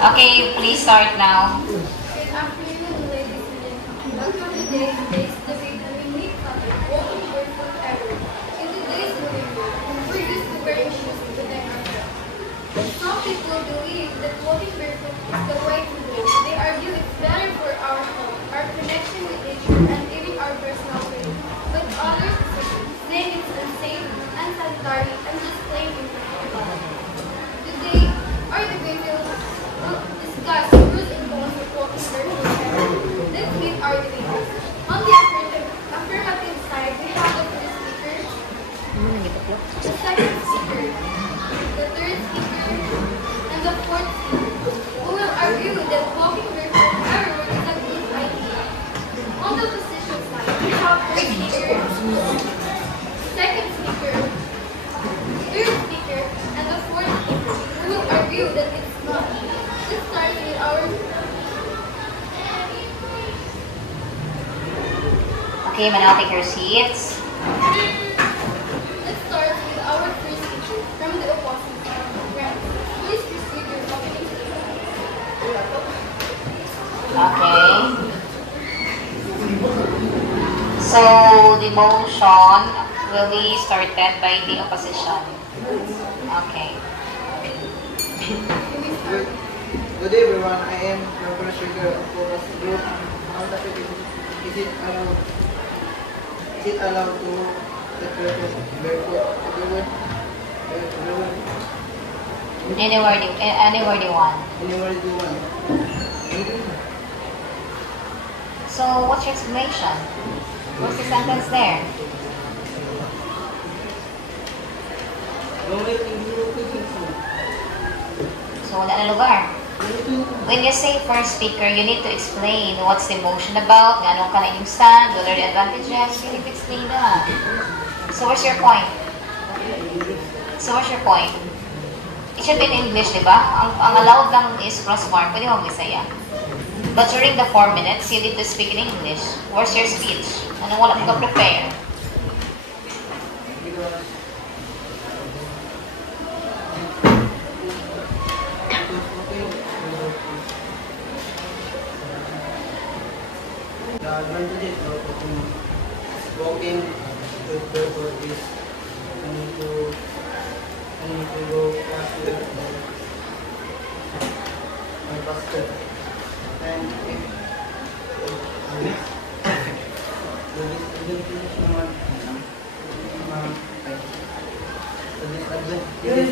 Okay, please start now. Good afternoon, ladies and gentlemen. Welcome to today's debate on a unique topic, walking barefoot error. In today's living room, we're used to wearing shoes to protect ourselves. Some people believe that walking barefoot is the way to go. They argue it's better for our health, our connection with nature, and even our personal freedom. But others say it's unsafe, unsanitary, and just plain impractical. Today, our debate will discuss pros and cons of walking barefoot error. Let's meet our debaters. On the affirmative side, we have the first speaker, the second speaker, the third speaker, and the fourth speaker, who will argue that walking barefoot error is a good idea. On the opposition side, we have first speaker, second speaker, third speaker, and the fourth speaker, who will argue that it's not. Let's start with our Okay, now take your seats. Let's start with our first speaker from the opposing side. Grant, please proceed your opening statement. Okay. So, the motion will be started by the opposition. Okay. Good day everyone, I am Dr. Sugar of Focus Group. Our topic is it allowed to get barefoot everyone? Anywhere you want. Anywhere you want. So, what's your explanation? What's the sentence there? So, wala na lugar. When you say first speaker, you need to explain what's the motion about, anong ka na inyong stand, what are the advantages, you need to explain that. So, where's your point? It should be in English, di ba? Ang allowed lang is cross-mark, pwede mo Bisaya. But during the 4 minutes, you need to speak in English. Where's your speech? Anong wala mo ka-prepare? The advantages of walking with barefoot is I need to go faster and faster. And if the disadvantage naman the disadvantage is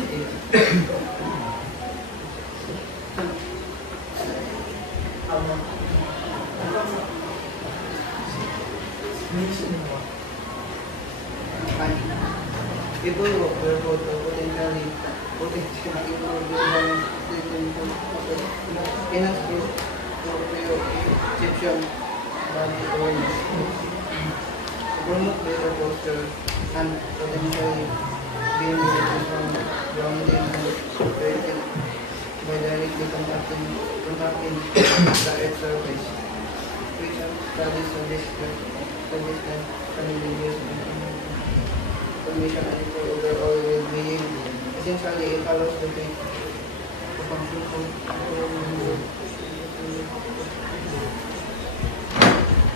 people who walk barefoot potentially improve their enhance perception, body awareness, promote better posture, and potentially gain benefits from grounding and creating by directly contacting the earth's surface, which studies suggest that can reduce information and improve overall well-being. Essentially, it allows the brain to function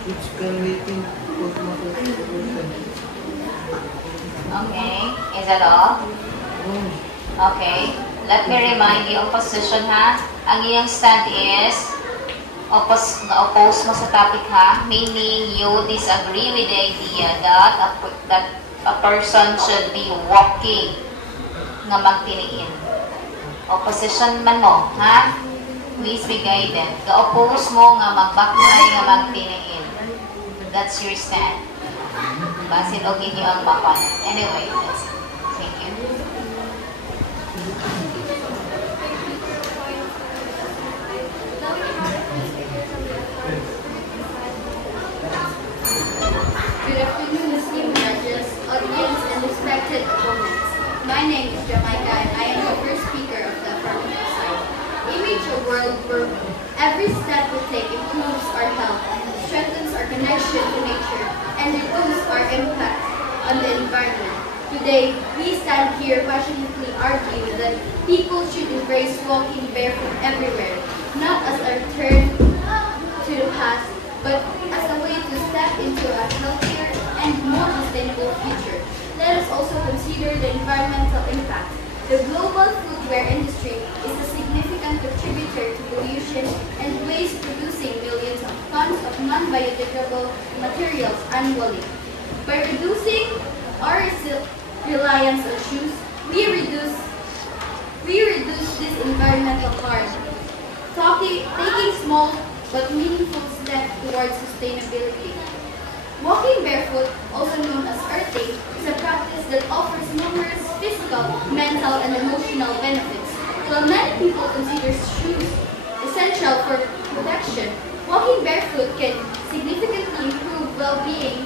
which can maintain both muscles and person. Okay, is that all? Okay, let me remind the opposition ha. Ang iyong stand is oppose mo sa topic ha, meaning you disagree with the idea that a person should be walking nga magtiniin. Opposition man mo, ha? Please be guided. Ga-oppose mo nga magbaknay nga magtiniin. That's your stand. Basin og inyo ang bakon. Anyway, that's it. Thank you. Good afternoon, esteemed judges, audience, and respected opponents. My name is Jamaica, and I am the first speaker of the affirmative side. Image a world where every step we take improves our health, strengthens our connection to nature, and reduces our impact on the environment. Today, we stand here passionately argue that people should embrace walking barefoot everywhere, not as a return to the past, but as a way to step into a healthier and more sustainable future. Let us also consider the environmental impact. The global footwear industry is a significant contributor to pollution and waste, producing millions of tons of non-biodegradable materials annually. By reducing our reliance on shoes, we reduce this environmental harm, taking small but meaningful steps towards sustainability. Walking barefoot, also known as earthing, is a practice that offers numerous physical, mental, and emotional benefits. While many people consider shoes essential for protection, walking barefoot can significantly improve well-being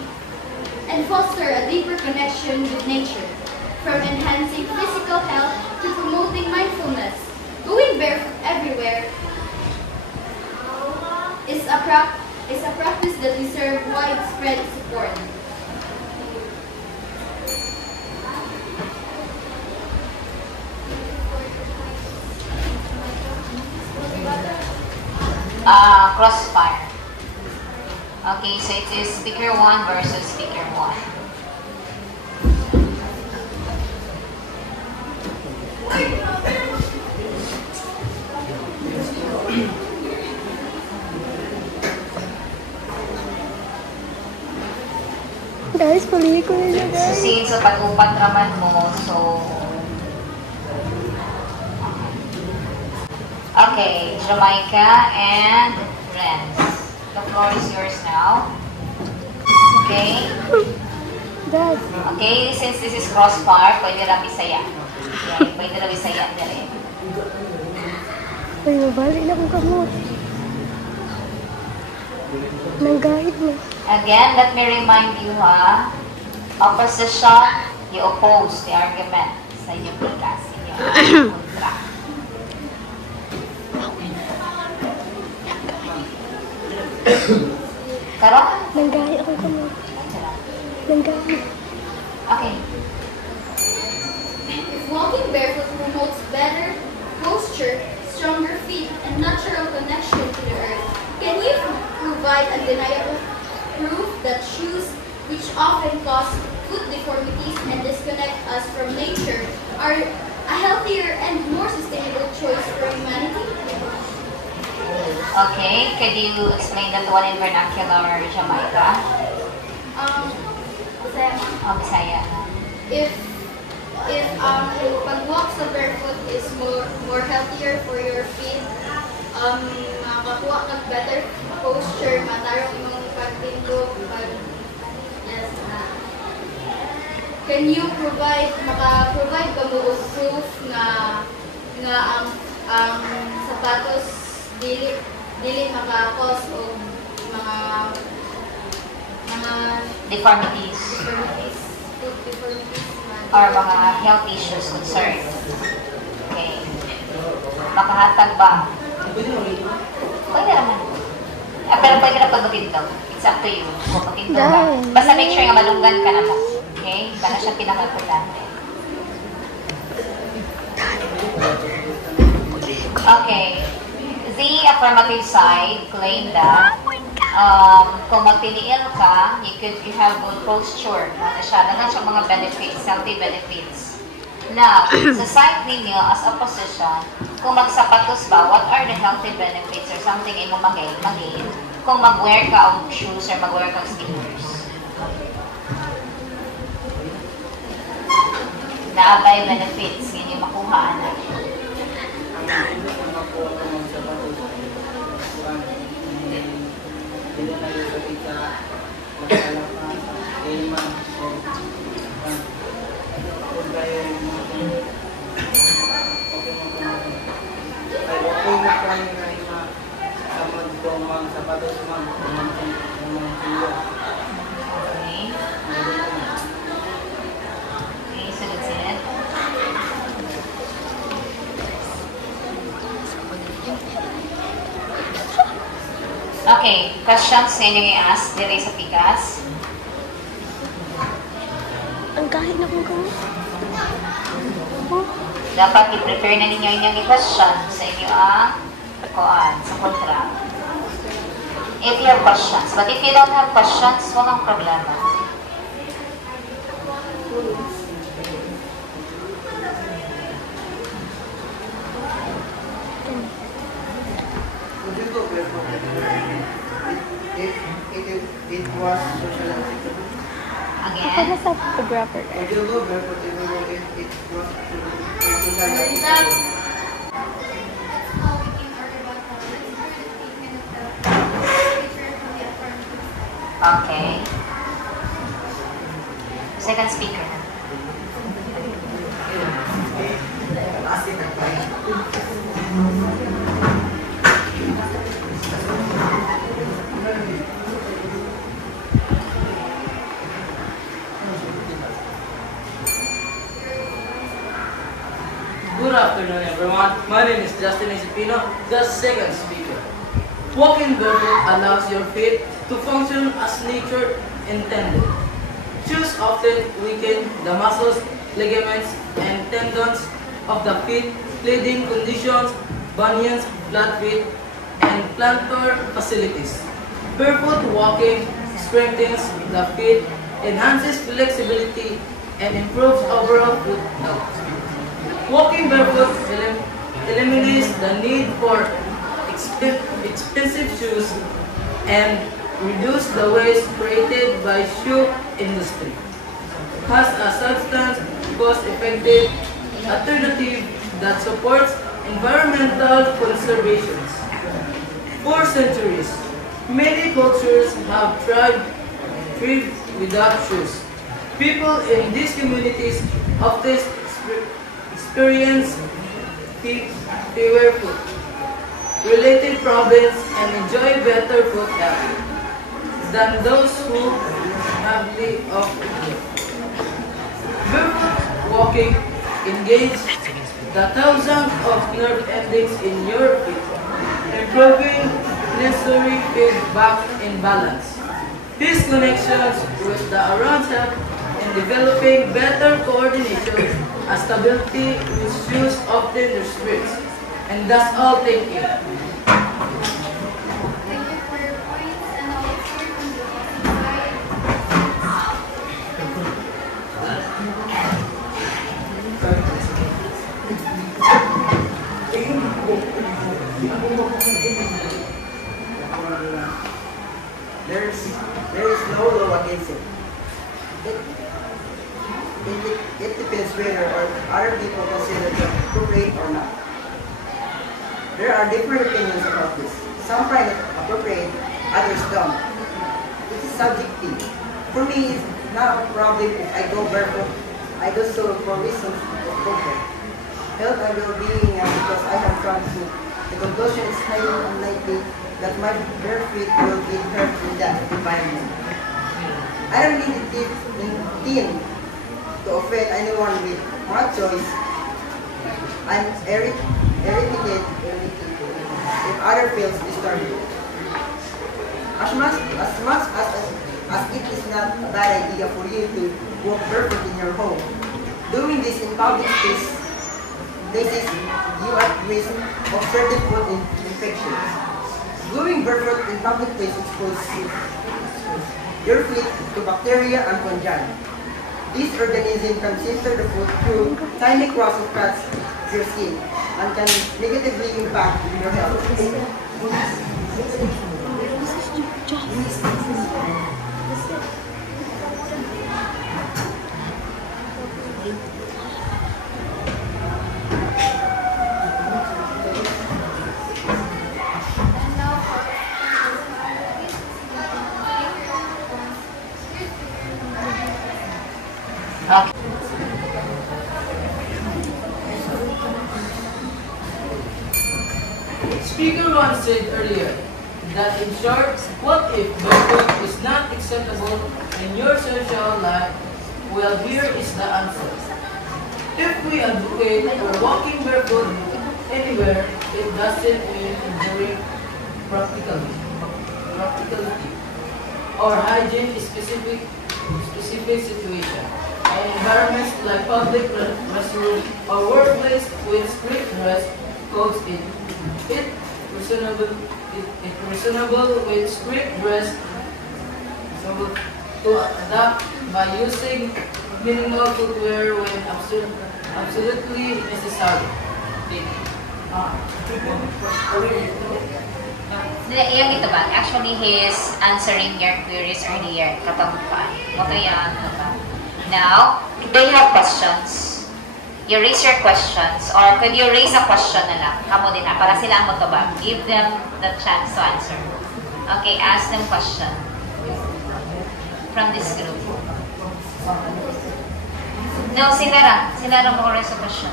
and foster a deeper connection with nature. From enhancing physical health to promoting mindfulness, going barefoot everywhere is a practice that deserves widespread support. Crossfire. Okay, so it is speaker 1 versus speaker 1. Guys, pali ko nila So, guys. since pag-upat raman mo, so... Okay, Jamaica and Renz. The floor is yours now. Okay? Dad, Okay, since this is crossfire, pwede lang Bisaya. Okay, pwede lang Bisaya na rin. ay mabalik na kong kamot. Nanggahit mo. Again, let me remind you, opposition, you oppose the argument sa inyong pikas, inyong kontra. Karon? Nanggahit akong kamot. Nanggahit. Okay. If walking barefoot promotes better posture, stronger feet, and natural connection to the earth, can you provide undeniable proof that shoes, which often cause foot deformities and disconnect us from nature, are a healthier and more sustainable choice for humanity? Okay, could you explain that one in vernacular Jamaica? Oh, Bisaya. If pag-walk sa barefoot is more healthier for your feet, makakuha ka better posture, matarong imong pagtindog, yes. Can you maka-provide ka mo og proof nga ang sapatos dili maka-cause og mga Deformities foot deformities, or mga health issues concerned. Okay. Makahatag ba? Pwede naman. Pero pwede na pag matindog. It's up to you. Kung matindog ka. Basta make sure nga malunggan ka na mo. Okay? Baka siya pinaka-importante. Okay. The affirmative side claimed that kung magtiniil ka, you have good posture. Ano siya? Lahat siya mga benefits, healthy benefits. Now, sa side ninyo as opposition, kung magsapatos ba, what are the healthy benefits or something ay mo magain kung mag-wear ka of shoes or mag-wear ka of sneakers? Naabay benefits, yun yung makuhaan na. Okay. Okay, so that's it. Okay, questions na inyo i-ask dire sa pikas? Ang kahit na akong gamot. Oh, Dapat i-prepare na ninyo inyong i-question sa inyo ang kuan sa contract. If you have questions. But if you don't have questions, walang problema. Would you go barefoot if it was socially acceptable? ako Again. na sa photographer. Would you go barefoot if it was socially acceptable? How we can order about how let's do the statement of the picture from the affirmative. Okay. Second speaker. Good afternoon, everyone. My name is Justin Isipino, the second speaker. Walking barefoot allows your feet to function as nature intended. Shoes often weaken the muscles, ligaments, and tendons of the feet, leading conditions, bunions, flat feet, and plantar facilities. Barefoot walking strengthens the feet, enhances flexibility, and improves overall foot health. Walking barefoot eliminates the need for expensive shoes and reduce the waste created by shoe industry. Has a substance cost-effective alternative that supports environmental conservation. For centuries, many cultures have thrived without shoes. People in these communities often experience fewer foot-related problems and enjoy better foot health than those who have the of barefoot walking engage the thousands of nerve endings in your feet, improving necessary feedback and balance. These connections with the around help in developing better coordination and stability which shoes often restricts. And that's all, thank you. Thank you for your points, and now let's hear from the opposite side. There is no law against it. It depends whether or other people consider it appropriate or not. There are different opinions about this. Some find it appropriate, others don't. It is subjective. For me, it's not a problem if I go barefoot. I do so for reasons of comfort, health and well-being, and because I have gone through. The conclusion is highly unlikely that my bare feet will be hurt in that environment. I don't need it intend to offend anyone with my choice. I'm irritated if other feels disturbed. As much as it is not a bad idea for you to walk barefoot in your home, doing this in public space places you at risk of certain foot infections. Going barefoot in public places exposes your feet to bacteria and fungi. These organisms can enter the foot through tiny cross of cuts your skin and can negatively impact your health. And now for Okay. Speaker once said earlier that in short, what if barefoot is not acceptable in your social life? Well, here is the answer. If we advocate for walking barefoot anywhere, it doesn't mean enduring practicality or hygiene specific specific situation. In environments like public restrooms or workplace with strict dress codes, it reasonable with strict dress to adapt by using minimal footwear when absolutely necessary. Yung ito ba? Actually, he is answering your queries earlier. Katong pa. Ito yan. Now, do you have questions? You raise your questions or could you raise a question na lang? Kamo din na. Para sila ang matubag. Give them the chance to answer. Okay, ask them question. From this group. No, sila lang mo raise a question.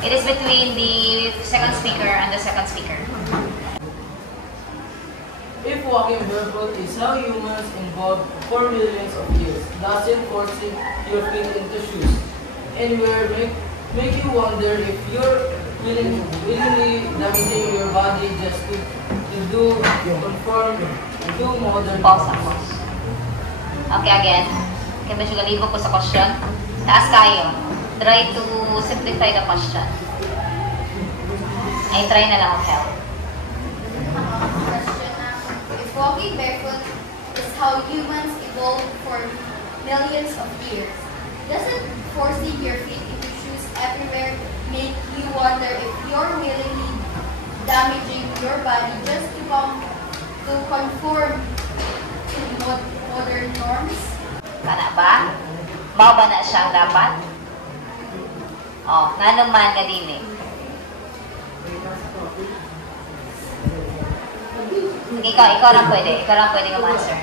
It is between the second speaker and the second speaker. If walking barefoot is how humans evolved for millions of years, doesn't forcing your feet into shoes anywhere make you wonder if you're willingly damaging your body just to conform to modern Pause. Okay, again. Okay, medyo galibo ko sa question. Taas kayo. Try to simplify the question. I try na lang ang help. If walking barefoot is how humans evolved for millions of years, doesn't forcing your feet into shoes everywhere make you wonder if you're willingly damaging your body just to conform to modern norms? Kana ba? Mao ba na siya ang dapat? Nga naman nga din eh. Ikaw lang pwede. Ikaw lang pwede nga answer.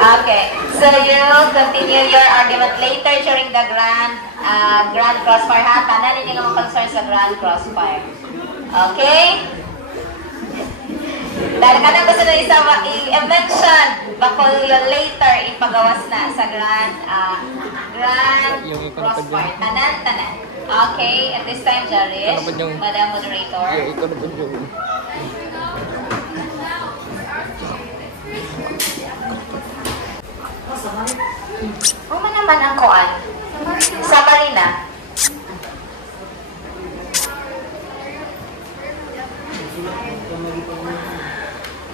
Okay, so you continue your argument later during the grand crossfire ha. Tanan ninyo nga mga concern sa grand crossfire. Okay? Dahil ka na gusto na i-mention bakol yun later ipagawas na sa grand crossfire. Tanan. Okay, at this time, Jarish, Madam Moderator. Ano naman ang kuan? Summary na.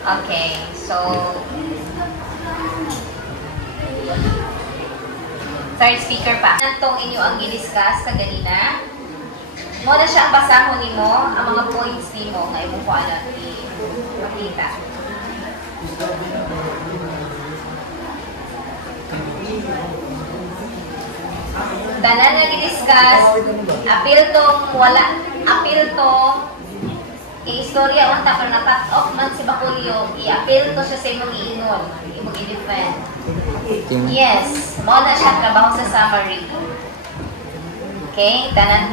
Okay, so third speaker pa. Nantong inyo ang i-discuss ka ganina. Mo na siya ang basahon nimo ang mga points nimo nga imong kuan i-makita. Tanan nga i-discuss, appeal to i-istorya unta pero napat off man si Bakulyo, i-appeal to siya sa imong iingon, imong i-defend. Yes, mo na siya trabaho sa summary. Okay, tanan.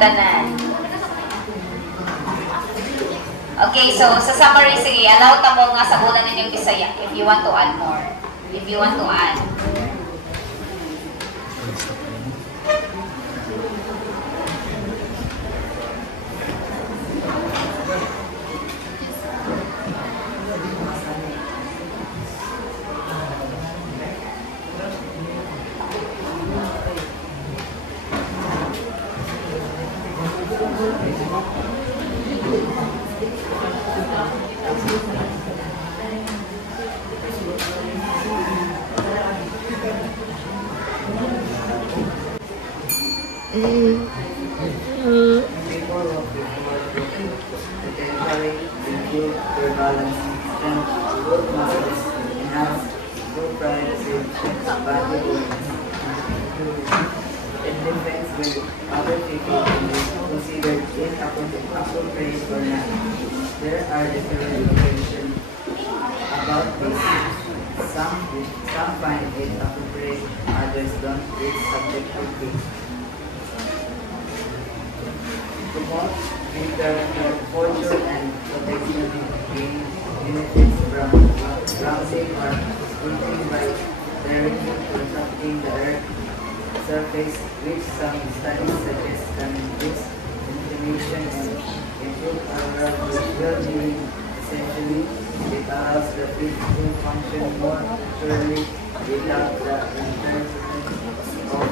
Okay, so sa summary, sige, allow ta mo nga sabunan ninyong Bisaya if you want to add more. If you want to add. There are different opinions about this. Some find it appropriate, others don't. It's subject to case. To promote culture and protection gain benefits from bouncing or spinning by directly contacting the Earth's surface, which some studies suggest can increase inflammation and improve our well-being. Essentially, it allows the feet to function more naturally without the interference of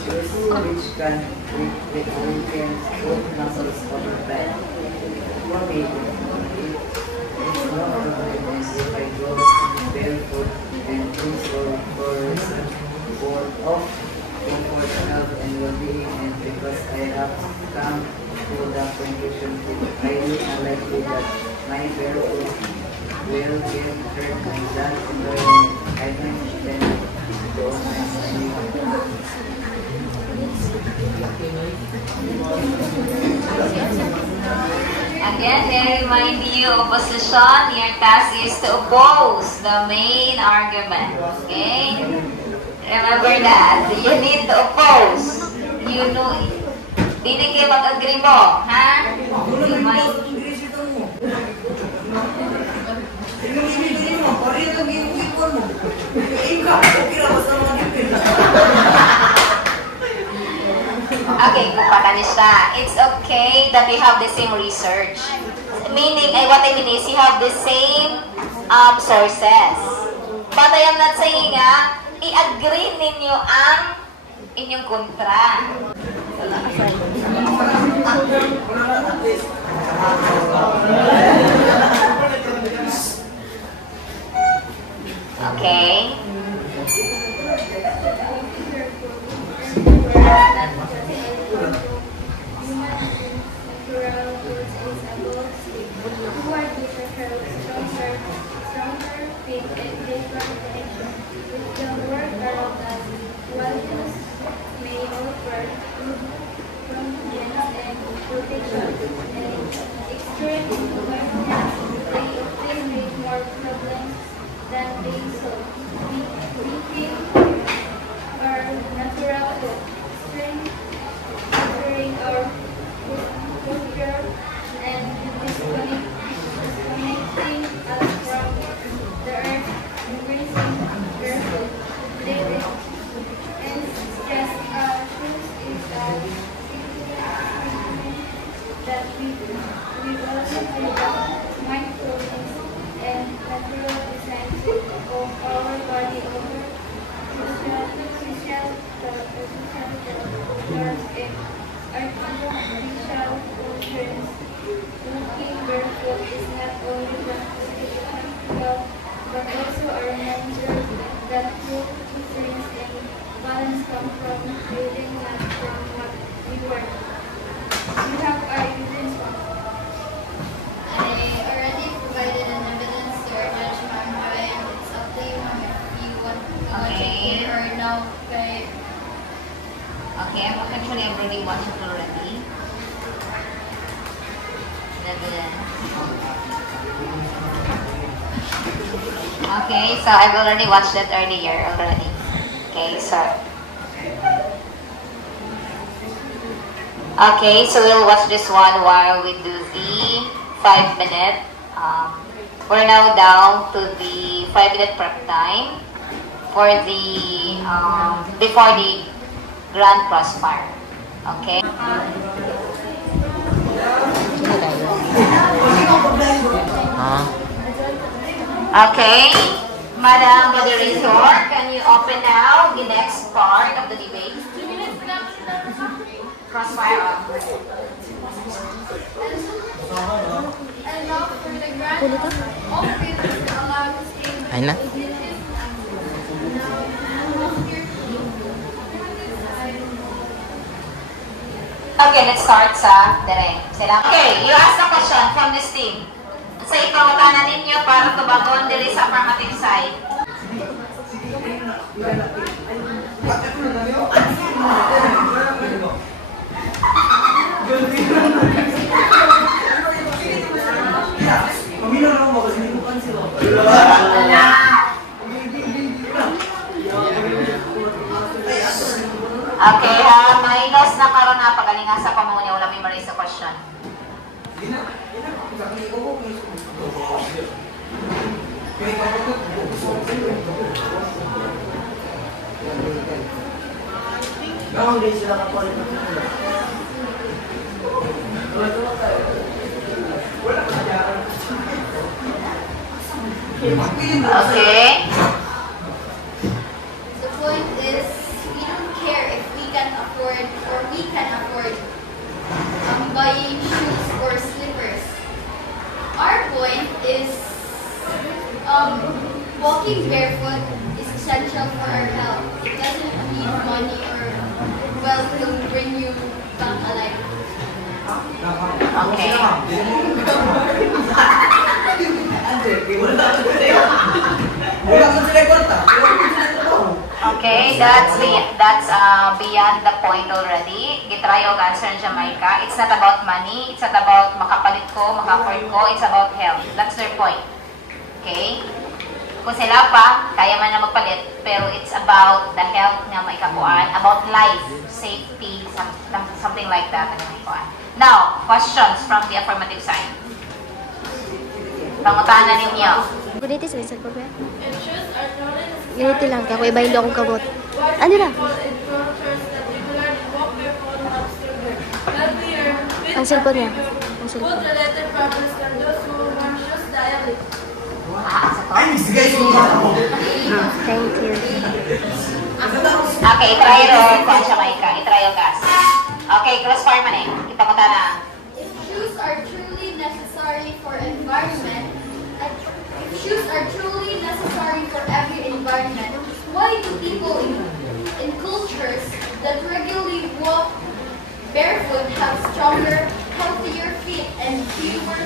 stress, which can weaken both muscles over time. For me, it's no problem if I go barefoot and things for off comfort, health, and well-being, and because I have come to the conclusion it's highly unlikely that my barefoot will get hurt by that environment. I don't intend to offend anyone. Again, they remind you, opposition, your task is to oppose the main argument. Okay? Remember that. You need to oppose. You know, hindi kayo mag-agree mo. Ha? Okay, kupatan siya. It's okay that you have the same research. Meaning, what I mean is, you have the same sources. But I am not saying i-agree ninyo ang inyong kontra. Okay? Okay, actually I've already watched it already. Okay, so I've already watched it earlier already. Okay, so we'll watch this one while we do the 5-minute. We're now down to the 5-minute prep time for the before the Grand Crossfire. Okay. Okay, Madam Moderator, can you open now the next part of the debate? Crossfire. And now for the grand all papers are allowed to stay Ayun na. Okay, let's start sa direct. Okay, you ask the question from this team. Sa ipangutanan ninyo para tubagon diri sa affirmative side. Okay, minus na karon na pagalinga sa pamunya wala may ma-raise sa question. Gawang din sila kapalit ng sila. Okay. The point is, we don't care if we can afford buying shoes or slippers. Our point is, walking barefoot is essential for our health. It doesn't need money or wealth to bring you back alive. Okay. Okay, that's beyond the point already. Gitry og answer ng Jamaica. It's not about money. It's not about makapalit ko, maka-afford ko. It's about health. That's their point. Okay? Kung sila pa, kaya man na magpalit, pero it's about the health nga maikakuan, about life, safety, something like that na maikakuan. Now, questions from the affirmative side. Pangutanan ninyo. Ganito sa isang problema. Shoes are not necessary. Ganito lang, kaya ako ibahin lang akong kabot. Ano na? Ang cellphone niya. Ang cellphone. Food-related problems can those who wear shoes daily. Thank you. Okay, try ro kung Jamaica. I-try o gas. Okay, cross fire man eh. Ipangutanan. If shoes are truly necessary for environment, if shoes are truly necessary for every environment, why do people in cultures that regularly walk barefoot have stronger, healthier feet and fewer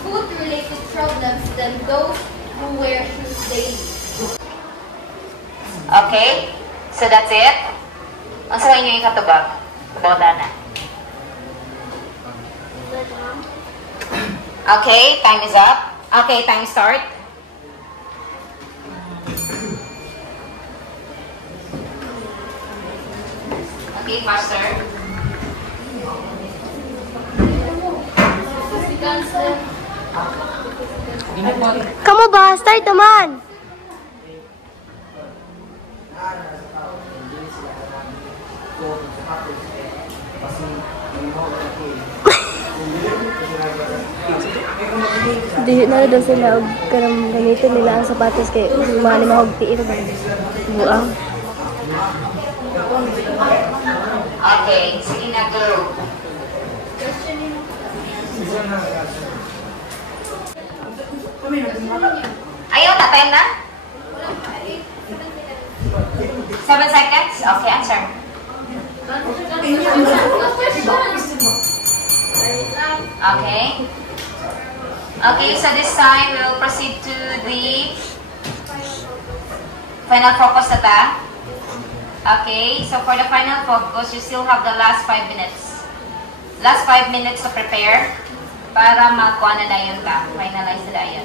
food-related problems than those who wear shoes daily? Okay, so that's it. Ang sa inyo yung katubag. Boda na. Okay, time is up. Okay, time start. Okay, faster. Kamu ba? Start naman! Di na daw sila og kanang gamitin nila ang sapatos kay mali mahog tiir ba. Buang. Okay, sige na, go. Ayaw na, time na? 7 seconds? Okay, answer. Okay. Okay, so this time we'll proceed to the final focus na ta. Okay, so for the final focus, you still have the last 5 minutes. Last 5 minutes to prepare para magkuha na dayon ta. Finalize na dayon.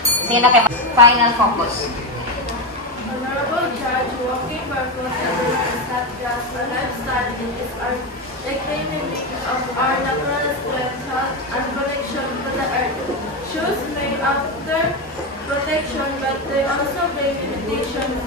Sige na kayo. Final focus. Honorable Judge, walking barefoot everywhere is not just a lifestyle, it is our reclaiming of our natural strength, health, and connection to the earth. Shoes may offer protection, but they also bring limitations.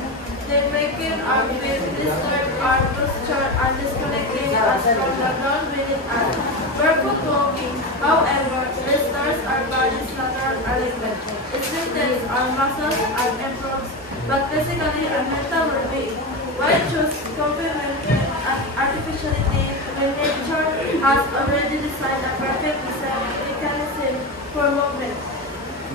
They make our feet disturb our posture and disconnecting us from the ground beneath us. Barefoot walking, however, restores our body's natural alignment. It strengthens our muscles and improves but physically and mental well-being. While shoes complement artificiality, when nature has already designed a perfect mechanism for movement.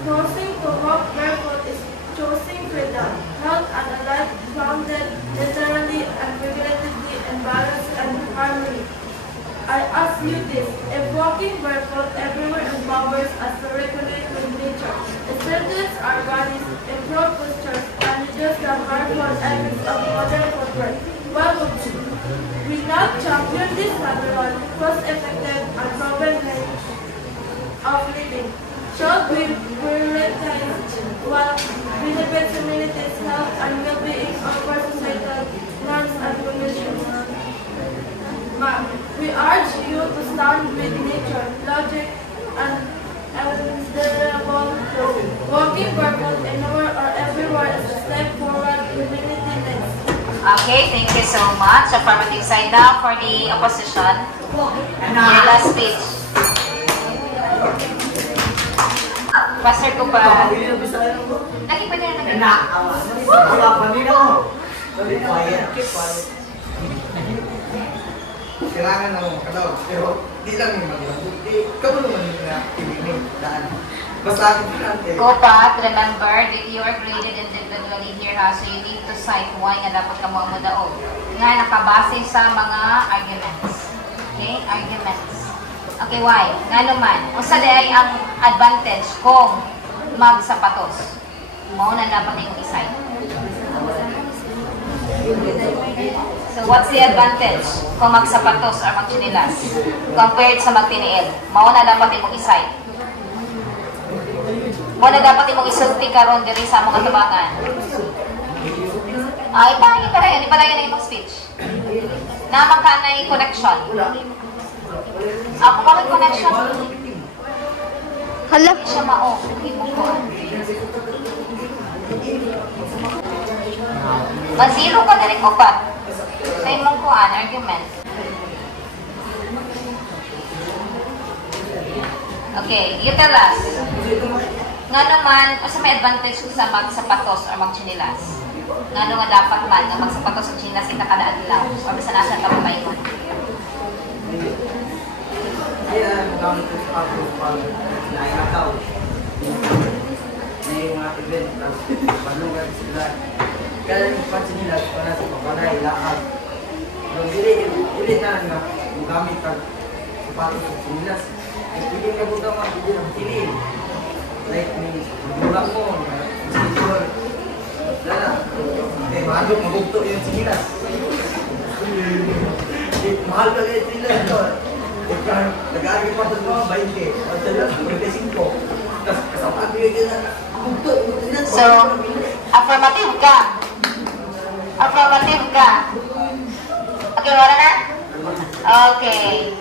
Choosing to walk barefoot is choosing freedom, health, and a life grounded literally and figuratively in balance and harmony. I ask you this, if walking barefoot everywhere empowers us to reconnect with nature, it strengthens our bodies, improves postures, and reduces the harmful effects of modern footwear, why would we not champion this natural, cost-effective, and proven way of living? Should we prioritize what benefits humanity's health and well-being over societal norms and conditions? We urge you to stand with nature, logic, and endurable walking barefoot Okay, thank you so much. Affirmative side now for the opposition. Your last speech. Pastor ko pa. Lagi pwede na Kailangan na mo makalaw. Pero di lang yung maglabuti. Ikaw naman yung nakikinig daan. Basta akin pinante. Kopat, remember that you are graded individually here ha. So you need to cite why nga dapat ka mo ang mudaog. Nga nakabase sa mga arguments. Okay? Arguments. Okay, why? Nga naman, usa ay ang advantage kung magsapatos. Mao na dapat yung i-cite. So what's the advantage kung magsapatos or magchinilas compared sa magtiniil? Mao na dapat yung i-cite. Mao na dapat yung isulti karon diri sa mga tabangan. Ay, ipalayan na yung speech. Naman ka na yung connection. Ako ba may connection? Hala. Siya mao. Mazero ka na rin ko pa. Sa imong kuan, argument. Okay, you tell us. Nga naman, sa may advantage sa magsapatos or magchinilas. Nga nga dapat man, nga magsapatos o chinilas kita kada adlaw. Or bisa nasa tapapayon. Kaya gamit ko sa pag naikataw. May mga event, tapos palugan sila. Kaya yung pansin nila, para sa papanay, lahat. Yung dili na nga, gamit ka sapatos sa sinilas. Hindi ka buta mga hindi ng tilin. Like, may bulang mo, schedule. Lala, mahal magugto yung sinilas. Mahal ka kayo sinilas. Nag-aagay pa sa mga 20, o sa lang, 25. Tapos kasamaan ko yung bugto. So, affirmative ka. Affirmative ka. Okay, wala na? Okay.